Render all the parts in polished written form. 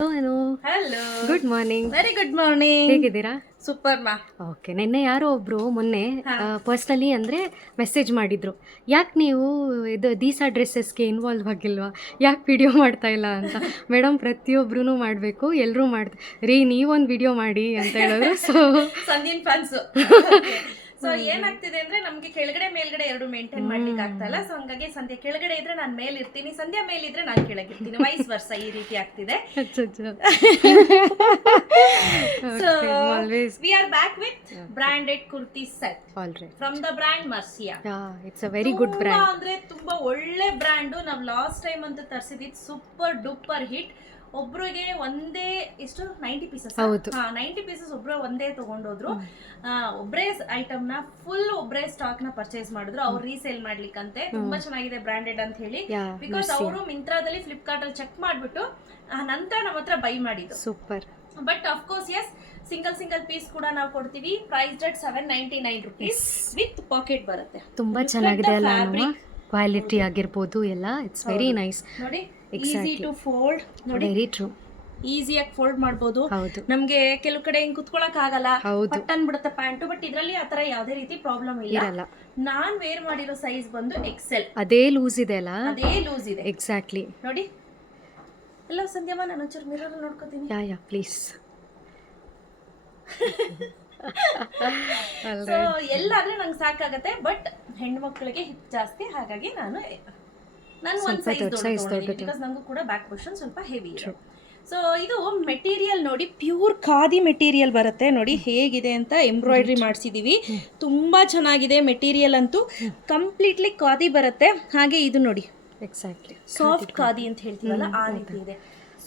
Hello. Hello, good morning. Very good morning. ಹೇಗಿದ್ದೀರಾ? Super ಮಾ. Okay. ನಿನ್ನೆ ಯಾರೋ ಒಬ್ರು ಮೊನ್ನೆ ಪರ್ಸ್ನಲಿ ಅಂದರೆ ಮೆಸೇಜ್ ಮಾಡಿದ್ರು, ಯಾಕೆ ನೀವು ಇದು ದೀಸಾ ಡ್ರೆಸ್ಸಸ್ಗೆ ಇನ್ವಾಲ್ವ್ ಆಗಿಲ್ವಾ, ಯಾಕೆ ವಿಡಿಯೋ ಮಾಡ್ತಾ ಇಲ್ಲ ಅಂತ. ಮೇಡಮ್ ಪ್ರತಿಯೊಬ್ಬರೂ ಮಾಡಬೇಕು, ಎಲ್ಲರೂ ರೀ ನೀವೊಂದು ವಿಡಿಯೋ ಮಾಡಿ ಅಂತ ಹೇಳಿದ್ರು. ಸಂಧ್ಯನ್ ಫ್ಯಾನ್ಸು. ಸೊ ಏನಾಗ್ತಿದೆ ಅಂದ್ರೆ ನಮ್ಗೆ ಕೆಳಗಡೆ ಮೇಲ್ಗಡೆ ಎರಡು ಮೇಂಟೈನ್ ಮಾಡ್ಲಿಕ್ಕೆ ಆಗ್ತಾ ಇಲ್ಲ. ಸೊ ಹಂಗಾಗಿ ಸಂಧ್ಯಾ ಕೆಳಗಡೆ ಇದ್ರೆ ನಾನು ಮೇಲ್ ಇರ್ತೀನಿ, ಸಂಧ್ಯಾ ಮೇಲಿದ್ರೆ ನಾನು ಕೆಳಗಿರ್ತೀನಿ, ವೈಸ್ ವರ್ಸ ಈ ರೀತಿ ಆಗ್ತಿದೆ. So we are back with branded kurti set from the brand Mercia. It's a very good brand. ಅಂದ್ರೆ ತುಂಬಾ ಒಳ್ಳೆ ಬ್ರಾಂಡು. ನಾವು ಲಾಸ್ಟ್ ಟೈಮ್ ಅಂತ ತರಿಸಿದ್ದು ಸೂಪರ್ ಡೂಪರ್ ಹಿಟ್. ಒಬ್ರಿಗೆ ಒಂದೇ ಎಷ್ಟು 90 ಪೀಸಸ್ 90 ಪೀಸಸ್ ಒಬ್ರು ಒಂದೇ ತಗೊಂಡೋದ್ರು. ಒಬ್ರೇ ಐಟಮ್ ನ ಫುಲ್ ಒಬ್ರೇ ಸ್ಟಾಕ್ ನ ಪರ್ಚೇಸ್ ಮಾಡಿದ್ರು. ಅವ್ರು ರೀಸೇಲ್ ಮಾಡ್ಲಿಕ್ಕಂತೆ. ತುಂಬಾ ಚೆನ್ನಾಗಿದೆ ಬ್ರಾಂಡೆಡ್ ಅಂತ ಹೇಳಿ. ಬಿಕಾಸ್ ಅವರು ಮಿಂತ್ರಾದಲ್ಲಿ ಫ್ಲಿಪ್ಕಾರ್ಟ್ ಅಲ್ಲಿ ಚೆಕ್ ಮಾಡ್ಬಿಟ್ಟು ನಂತರ ನಮ್ಮ ಹತ್ರ ಬೈ ಮಾಡಿದ್ರು. Super. But of course yes, single piece ಕೂಡ ನಾವು ಕೊಡ್ತೀವಿ. Price rate 799 rupees with pocket ಬರುತ್ತೆ. ತುಂಬಾ ಚೆನ್ನಾಗಿದೆ ಅಲ್ಲ, ಕ್ವಾಲಿಟಿ ಆಗಿರ್ಬೋದು ಎಲ್ಲ. It's very nice. ನೋಡಿ, ಈಸಿ ಟು ಫೋಲ್ಡ್. ನೋಡಿ, ವೆರಿ ಟ್ರೂ. ಈಸಿಯಾಗಿ ಫೋಲ್ಡ್ ಮಾಡಬಹುದು. ನಮ್ಗೆ ಕೆಲವು ಕಡೆ ಹಿಂಗ್ ಕುತ್ಕೊಳಕ್ ಆಗಲ್ಲ, ಪಟ್ಟನ್ ಬಿಡುತ್ತೆ ಪ್ಯಾಂಟು. ಬಟ್ ಇದ್ರಲ್ಲಿ ಆತರ ಯಾವ್ದೇ ರೀತಿ ಪ್ರಾಬ್ಲಮ್ ಇಲ್ಲ. ನಾನ್ ವೇರ್ ಮಾಡಿರೋ ಸೈಜ್ ಬಂದು ಎಕ್ಸೆಲ್. ಅದೇ ಲೂಸ್ ಇದೆ ಅಲ್ಲ? ಅದೇ ಲೂಸ್ ಇದೆ. ಎಕ್ಸಾಕ್ಟ್ಲಿ. ನೋಡಿ, ಎಲ್ಲ ಸಂಧ್ಯಮ್ಮ ನಾನು ಒಂಚೂರು ಮಿರರ್ ನೋಡ್ಕೋತೀನಿ. ಯಾ ಪ್ಲೀಸ್. ಸೊ ಎಲ್ಲಾದ್ರೆ ನಂಗೆ ಸಾಕಾಗತ್ತೆ. ಬಟ್ ಹೆಣ್ಣು ಮಕ್ಕಳಿಗೆ ಹಿಪ್ ಜಾಸ್ತಿ, ಹಾಗಾಗಿ ನಾನು ಒಂದ್ ಸೈಜ್ ದೊಡ್ಡದು ಬಿಕಾಸ್ ನಂಗೂ ಕೂಡ ಬ್ಯಾಕ್ ಪೋರ್ಷನ್ ಸ್ವಲ್ಪ ಹೆವಿ ಇದೆ. ಸೊ ಇದು ಮೆಟೀರಿಯಲ್ ನೋಡಿ, ಪ್ಯೂರ್ ಖಾದಿ ಮೆಟೀರಿಯಲ್ ಬರುತ್ತೆ. ನೋಡಿ ಹೇಗಿದೆ ಅಂತ, ಎಂಬ್ರಾಯ್ಡ್ರಿ ಮಾಡಿಸಿದೀವಿ. ತುಂಬಾ ಚೆನ್ನಾಗಿದೆ ಮೆಟೀರಿಯಲ್ ಅಂತೂ. ಕಂಪ್ಲೀಟ್ಲಿ ಖಾದಿ ಬರುತ್ತೆ. ಹಾಗೆ ಇದು ನೋಡಿ, ಎಕ್ಸಾಕ್ಟ್ಲಿ ಸಾಫ್ಟ್ ಖಾದಿ ಅಂತ ಹೇಳ್ತೀವಲ್ಲ ಆ ರೀತಿ ಇದೆ.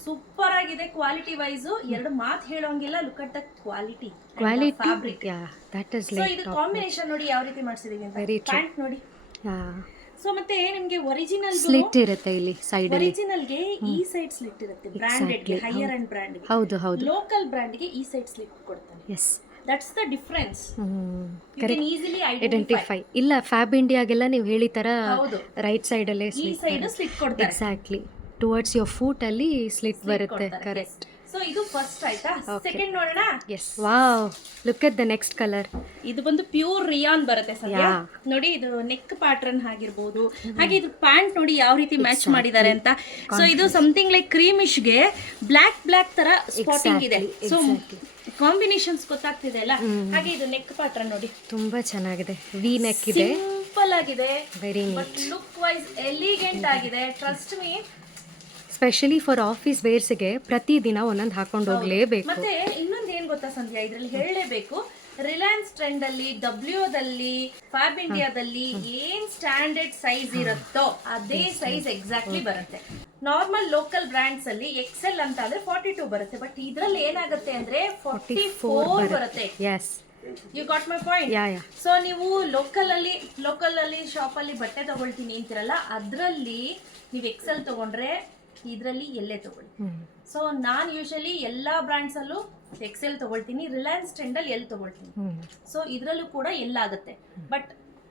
ಸೂಪರ್ ಆಗಿದೆ. ಕ್ವಾಲಿಟಿ ವೈಸ್ ಎರಡು ಮಾತು ಹೇಳೋಂಗಿಲ್ಲ. Look at the quality fabric. So ಇದು ಕಾಂಬಿನೇಷನ್ ನೋಡಿ ಯಾವ ರೀತಿ ಮಾಡಿಸಿದೀವಿ ಅಂತ. ಪ್ಯಾಂಟ್ ನೋಡಿ. ಸೊ ಮತ್ತೆ ನಿಮಗೆ ಒರಿಜಿನಲ್ ಸ್ಲಿಟ್ ಇರುತ್ತೆ ಇಲ್ಲಿ ಸೈಡ್ ಅಲ್ಲಿ. ಒರಿಜಿನಲ್ ಗೆ ಈ ಸೈಡ್ ಸ್ಲಿಟ್ ಇರುತ್ತೆ. ಬ್ರಾಂಡೆಡ್ ಗೆ, ಹೈಯರ್ ಅಂಡ್ ಬ್ರಾಂಡ್ ಗೆ. ಹೌದು ಹೌದು. ಲೋಕಲ್ ಬ್ರಾಂಡ್ ಗೆ ಈ ಸೈಡ್ ಸ್ಲಿಟ್ ಕೊಡ್ತಾರೆ. Yes, that's the difference. You can easily identify. ಇಲ್ಲ, ಫ್ಯಾಬ್ ಇಂಡಿಯಾಗೆಲ್ಲ ನೀವು ಹೇಳಿ ತರ ರೈಟ್ ಸೈಡ್ ಅಲ್ಲೇ ಈ ಸೈಡ್ ಸ್ಲಿಟ್ ಕೊಡ್ತಾರೆ. ಎಕ್ಸಾಕ್ಟ್ಲಿ. ಟುವರ್ಡ್ಸ್ ಯುವರ್ ಫೂಟ್ ಅಲ್ಲಿ ಸ್ಲಿಟ್ ಬರುತ್ತೆ. ಕರೆಕ್ಟ್. ಸೊ ಇದು ಫಸ್ಟ್ ಆಯ್ತಾ. ಸೆಕೆಂಡ್ ನೋಡೋಣ. Yes. Wow, look at the next colour. ಇದು ಬಂದು ಪ್ಯೂರ್ ರಿಯಾನ್ ಬರುತ್ತೆ ಸಂಧ್ಯಾ. ನೋಡಿ, ಇದು ನೆಕ್ ಪ್ಯಾಟರ್ನ್ ಆಗಿರ್ಬೋದು. ಹಾಗೆ ಇದು ಪ್ಯಾಂಟ್ ನೋಡಿ ಯಾವ ರೀತಿ ಮ್ಯಾಚ್ ಮಾಡಿದ್ದಾರೆ ಅಂತ. ಸೊ ಇದು ಸಮಥಿಂಗ್ ಲೈಕ್ ಕ್ರೀಮಿಶ್ ಗೆ ಬ್ಲಾಕ್ ತರ ಸ್ಪಾಟಿಂಗ್ ಇದೆ. ಸೊ ಕಾಂಬಿನೇಷನ್ಸ್ ಗೊತ್ತಾಗ್ತಿದೆ ಅಲ್ಲ. ಹಾಗೆ ಇದು ನೆಕ್ ಪ್ಯಾಟರ್ನ್ ನೋಡಿ, ತುಂಬಾ ಚೆನ್ನಾಗಿದೆ. ವಿ ನೆಕ್ ಇದೆ, ಸಿಂಪಲ್ ಆಗಿದೆ, very but look wise elegant ಆಗಿದೆ. Trust me. Specially for office ವೇರ್ಸ್ಗೆ ಪ್ರತಿದಿನ ಒಂದೊಂದು ಹಾಕೊಂಡು ಹೋಗ್ಲೇಬೇಕು. ಮತ್ತೆ ಇನ್ನೊಂದು ಏನ್ ಗೊತ್ತಾ ಸಂಧ್ಯಾ, ಇದ್ರಲ್ಲಿ ಹೇಳಲೇಬೇಕು. ರಿಲಯನ್ಸ್ ಟ್ರೆಂಡ್ ಅಲ್ಲಿ, ಡಬ್ಲ್ಯೂದಲ್ಲಿ, ಫ್ಯಾಬ್ ಇಂಡಿಯಾದಲ್ಲಿ ಏನ್ ಸ್ಟ್ಯಾಂಡರ್ಡ್ ಸೈಜ್ ಇರುತ್ತೋ ಅದೇ ಸೈಜ್ ಎಕ್ಸಾಕ್ಟ್ಲಿ ಬರುತ್ತೆ. ನಾರ್ಮಲ್ ಲೋಕಲ್ ಬ್ರಾಂಡ್ಸ್ ಅಲ್ಲಿ ಎಕ್ಸೆಲ್ ಅಂತ ಅಂದ್ರೆ 42 ಬರುತ್ತೆ. ಬಟ್ ಇದ್ರಲ್ಲಿ ಏನಾಗುತ್ತೆ ಅಂದ್ರೆ 44 ಬರುತ್ತೆ. You got my point. So ನೀವು ಲೋಕಲ್ ಅಲ್ಲಿ ಶಾಪ್ ಅಲ್ಲಿ ಬಟ್ಟೆ ತಗೊಳ್ತೀನಿ ಅಂತಿರಲ್ಲ, ಅದ್ರಲ್ಲಿ ನೀವು ಎಕ್ಸೆಲ್ ತಗೊಂಡ್ರೆ ಇದರಲ್ಲಿ ಎಲ್ಲೇ ತಗೊಳ್ಳಿ. ಸೊ ನಾನು ಯೂಶಲಿ ಎಲ್ಲಾ ಬ್ರಾಂಡ್ಸ್ ಅಲ್ಲೂ ಎಕ್ಸೆಲ್ ತಗೊಳ್ತೀನಿ. ರಿಲಯನ್ಸ್ ಟ್ರೆಂಡ್ ಅಲ್ಲಿ ಎಲ್ಲಿ ತಗೊಳ್ತೀನಿ. ಸೊ ಇದ್ರಲ್ಲೂ ಕೂಡ ಎಲ್ಲ ಆಗುತ್ತೆ. ಬಟ್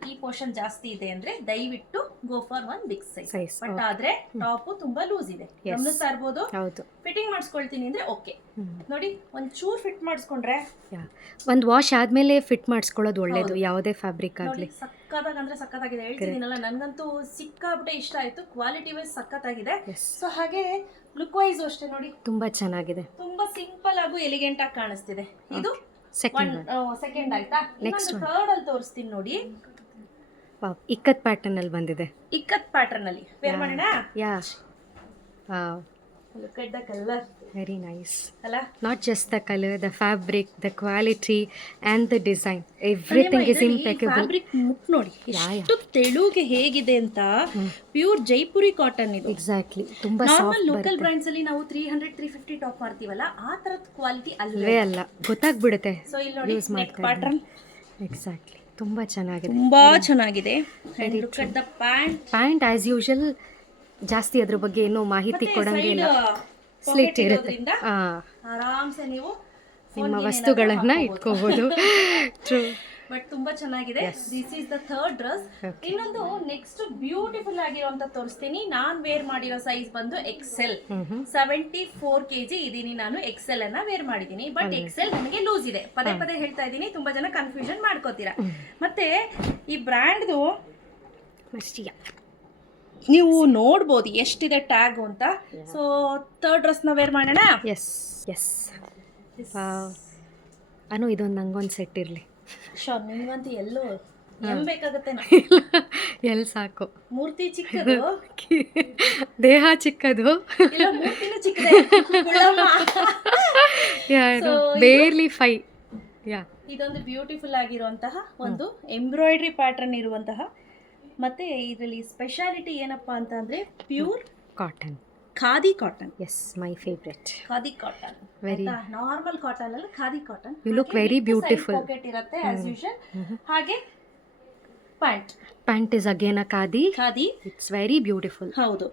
ಈ ಪೋರ್ಷನ್ ಜಾಸ್ತಿ ಇದೆ ಅಂದ್ರೆ ದಯವಿಟ್ಟು go for one big size. But ಆದ್ರೆ ಟಾಪ್ ತುಂಬಾ ಲೂಸ್ ಇದೆ, ಗಮನಿಸ್ತಾ ಇರ್ಬೋದು. ಫಿಟ್ಟಿಂಗ್ ಮಾಡಿಸ್ಕೊಳ್ತೀನಿ ಅಂದ್ರೆ ಓಕೆ. ನೋಡಿ, ಒಂದ್ ಚೂರ್ ಫಿಟ್ ಮಾಡಿಸ್ಕೊಂಡ್ರೆ, ಒಂದ್ ವಾಶ್ ಆದ್ಮೇಲೆ ಫಿಟ್ ಮಾಡಿಸ್ಕೊಳ್ಳೋದು ಒಳ್ಳೇದು, ಯಾವುದೇ ಫ್ಯಾಬ್ರಿಕ್ ಆಗ್ಲಿ. ಸಕ್ಕತ್ತಾಗಂದ್ರೆ ಸಕ್ಕತ್ತಾಗಿದೆ. ಹೇಳ್ತೀನಿನಲ್ಲ, ನನ್ಗಂತೂ ಸಿಕ್ಕಾಬಿಟ್ಟೆ ಇಷ್ಟ ಆಯ್ತು. ಕ್ವಾಲಿಟಿ ವೈಸ್ ಸಕ್ಕತ್ತಾಗಿದೆ. ಸೊ ಹಾಗೆ ಲುಕ್ ವೈಸ್ ಅಷ್ಟೇ ನೋಡಿ, ತುಂಬಾ ಚೆನ್ನಾಗಿದೆ. ತುಂಬಾ ಸಿಂಪಲ್ ಆಗು ಎಲಿಗೆಂಟ್ ಆಗಿ ಕಾಣಿಸ್ತಿದೆ. ಇದು ಸೆಕೆಂಡ್ ಆಯ್ತಾ. ನೆಕ್ಸ್ಟ್ ಥರ್ಡ್ ಅಲ್ಲಿ ತೋರಿಸ್ತೀನಿ ನೋಡಿ. ಇಕ್ಕತ್ ಪ್ಯಾಟರ್ನ್ ಅಲ್ಲಿ ಬಂದಿದೆ. ಇಕ್ಕತ್ ಪ್ಯಾಟರ್ನ್ ಅಲ್ಲಿ ವೇರ್ ಮಾಡೋಣ. Look at the color. Very nice. Alla? Not just the color, the fabric, the quality and the design. Everything is impeccable. Fabric ಮುಟ್ ನೋಡಿ ಎಷ್ಟು ತೆಳುಗೆ ಹೇಗಿದೆ ಅಂತ. ಪ್ಯೂರ್ ಜೈಪುರಿ ಕಾಟನ್ ಇದು. ಎಕ್ಸಾಕ್ಟ್ಲಿ. ತುಂಬಾ ಸಾಫ್ಟ್. ನಾರ್ಮಲ್ ಲೋಕಲ್ ಬ್ರಾಂಡ್ಸ್ ಅಲ್ಲಿ ನಾವು 300-350 ಟಾಪ್ ಮಾಡ್ತೀವಲ್ಲ, ಆ ತರದ ಕ್ವಾಲಿಟಿ ಅಲ್ವೇ ಅಲ್ಲ, ಗೊತ್ತಾಗ್ಬಿಡುತ್ತೆ. ಸೊ ಇಲ್ಲಿ ನೋಡಿ, ನೆಕ್ ಪ್ಯಾಟರ್ನ್ ಎಕ್ಸಾಕ್ಟ್ಲಿ ತುಂಬಾ ಚೆನ್ನಾಗಿದೆ. ತುಂಬಾ ಚೆನ್ನಾಗಿದೆ. Look at the pant as usual ಜಾಸ್ತಿ ಅದ್ರ ಬಗ್ಗೆ ಏನೋ ಮಾಹಿತಿ ಕೊಡಂಗಿಲ್ಲ. ಸ್ಲಿಟ್ ಇರುತ್ತೆ, ಆರಾಮ್ಸೆ ನೀವು ನಿಮ್ಮ ವಸ್ತುಗಳನ್ನ ಇಟ್ಕೋಬಹುದು. ಟ್ರೂ. ಬಟ್ ತುಂಬಾ ಚೆನ್ನಾಗಿದೆ. This is the third dress. ಇನ್ನೊಂದು ನೆಕ್ಸ್ಟ್ ಬ್ಯೂಟಿಫುಲ್ ಆಗಿರುವಂತ ತೋರಿಸ್ತೀನಿ. ನಾನ್ ವೇರ್ ಮಾಡಿರೋ ಸೈಜ್ ಬಂದು ಎಕ್ಸೆಲ್. 74 kg ಇದೀನಿ ನಾನು. ಎಕ್ಸೆಲ್ ಅನ್ನ ವೇರ್ ಮಾಡಿದೀನಿ. ಬಟ್ ಎಕ್ಸೆಲ್ ನನಗೆ ಲೂಸ್ ಇದೆ. ಪದೇ ಪದೇ ಹೇಳ್ತಾ ಇದ್ದೀನಿ, ತುಂಬಾ ಜನ ಕನ್ಫ್ಯೂಷನ್ ಮಾಡ್ಕೋತೀರಾ. ಮತ್ತೆ ಈ ಬ್ರ್ಯಾಂಡ್ದು ನೀವು ನೋಡ್ಬೋದು ಎಷ್ಟಿದೆ ಟ್ಯಾಗ್ ಅಂತ. ಸೊ ಥರ್ಡ್ ಡ್ರೆಸ್ ನ ವೇರ್ ಮಾಡೋಣ. ಎಸ್ ಎಸ್ ಅನು ಇದೊಂದು ನಂಗೊಂದು ಸೆಟ್ ಇರಲಿ. ಶೋರ್ ನಿಮ್ಗಂತೂ ಎಲ್ಲೋ ಬೇಕಾಗತ್ತೆ. ಎಲ್ಲಿ ಸಾಕು. ಮೂರ್ತಿ ಚಿಕ್ಕದು, ದೇಹ ಚಿಕ್ಕದು, ಇಲ್ಲ ಮೂರ್ತಿನೂ ಚಿಕ್ಕದೆ. ಬೇರ್ಲಿ 5. ಯಾ, ಇದೊಂದು ಬ್ಯೂಟಿಫುಲ್ ಆಗಿರುವಂತಹ ಒಂದು ಎಂಬ್ರಾಯ್ಡ್ರಿ ಪ್ಯಾಟರ್ನ್ ಇರುವಂತಹ, ಮತ್ತೆ ಇದರಲ್ಲಿ ಸ್ಪೆಷಾಲಿಟಿ ಏನಪ್ಪಾ ಅಂತ ಅಂದ್ರೆ pure cotton, khadi cotton. Yes, my favourite. Khadi cotton, very normal cotton ಅಲ್ಲ, khadi cotton. You look very beautiful. Pocket ಇರುತ್ತೆ ಆಸ್ ಯೂಶುವಲ್. ಹಾಗೆ pant is again a khadi. It's very beautiful. ಹೌದು.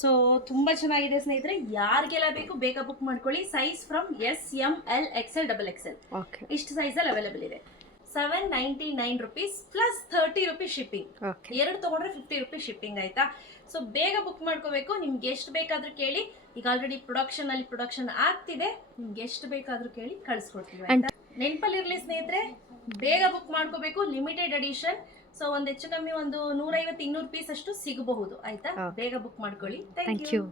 ಸೊ ತುಂಬಾ ಚೆನ್ನಾಗಿದೆ ಸ್ನೇಹಿತರೆ. ಯಾರಿಗೆಲ್ಲ ಬೇಕು ಬೇಗ ಬುಕ್ ಮಾಡ್ಕೊಳ್ಳಿ. Size from S, M, L, XL, XXL ಇಷ್ಟು ಸೈಜ್ ಅಲ್ಲಿ ಅವೈಲೇಬಲ್ ಇದೆ. 799 rupees ಪ್ಲಸ್ 30 rupees ಶಿಪ್ಪಿಂಗ್. ಎರಡು ತಗೊಂಡ್ರೆ 50 rupees ಶಿಪ್ಪಿಂಗ್ ಆಯ್ತಾ. ಸೊ ಬೇಗ ಬುಕ್ ಮಾಡ್ಕೋಬೇಕು. ನಿಮ್ಗೆ ಎಷ್ಟು ಬೇಕಾದ್ರೂ ಕೇಳಿ. ಈಗ ಆಲ್ರೆಡಿ ಪ್ರೊಡಕ್ಷನ್ ಆಗ್ತಿದೆ. ನಿಮ್ಗೆ ಎಷ್ಟು ಬೇಕಾದ್ರೂ ಕೇಳಿ ಕಳಿಸ್ಕೊಡ್ತೀವಿ ಆಯ್ತಾ. ನೆನಪಲ್ಲಿರ್ಲಿ ಸ್ನೇಹಿತರೆ, ಬೇಗ ಬುಕ್ ಮಾಡ್ಕೋಬೇಕು. Limited edition. ಸೊ ಒಂದು ಹೆಚ್ಚು ಕಮ್ಮಿ ಒಂದು 150-200 ಪೀಸ್ ಅಷ್ಟು ಸಿಗಬಹುದು ಆಯ್ತಾ. ಬೇಗ ಬುಕ್ ಮಾಡ್ಕೊಳ್ಳಿ. Thank you.